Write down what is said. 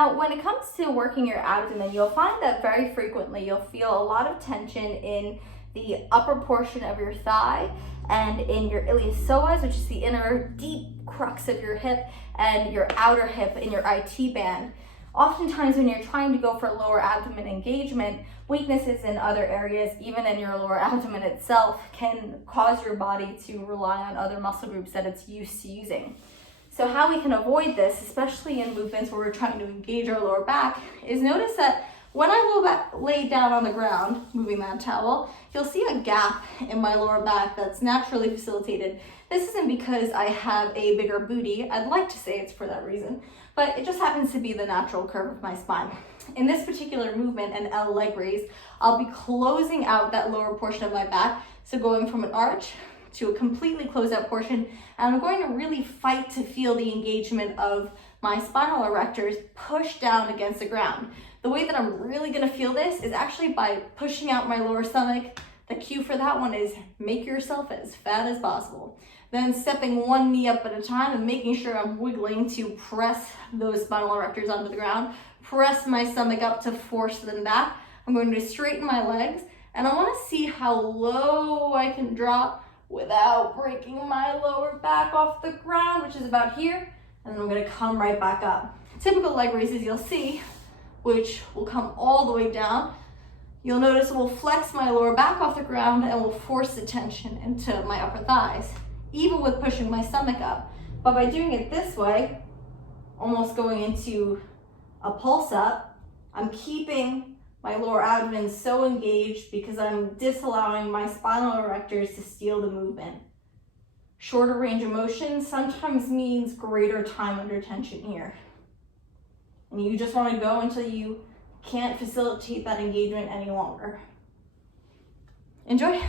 Now, when it comes to working your abdomen, you'll find that very frequently you'll feel a lot of tension in the upper portion of your thigh and in your psoas, which is the inner deep crux of your hip, and your outer hip in your IT band. Oftentimes when you're trying to go for lower abdomen engagement, weaknesses in other areas, even in your lower abdomen itself, can cause your body to rely on other muscle groups that it's used to using. So how we can avoid this, especially in movements where we're trying to engage our lower back, is notice that when I lay down on the ground, moving that towel, you'll see a gap in my lower back that's naturally facilitated. This isn't because I have a bigger booty. I'd like to say it's for that reason, but it just happens to be the natural curve of my spine. In this particular movement, an L leg raise, I'll be closing out that lower portion of my back, so going from an arch to a completely closed out portion, and I'm going to really fight to feel the engagement of my spinal erectors push down against the ground. The way that I'm really going to feel this is actually by pushing out my lower stomach. The cue for that one is make yourself as fat as possible. Then stepping one knee up at a time and making sure I'm wiggling to press those spinal erectors onto the ground, press my stomach up to force them back. I'm going to straighten my legs, and I want to see how low I can drop without breaking my lower back off the ground, which is about here, and then I'm going to come right back up. Typical leg raises you'll see, which will come all the way down. You'll notice it will flex my lower back off the ground and will force the tension into my upper thighs, even with pushing my stomach up. But by doing it this way, almost going into a pulse up, I'm keeping my lower abdomen so engaged because I'm disallowing my spinal erectors to steal the movement. Shorter range of motion sometimes means greater time under tension here. And you just want to go until you can't facilitate that engagement any longer. Enjoy.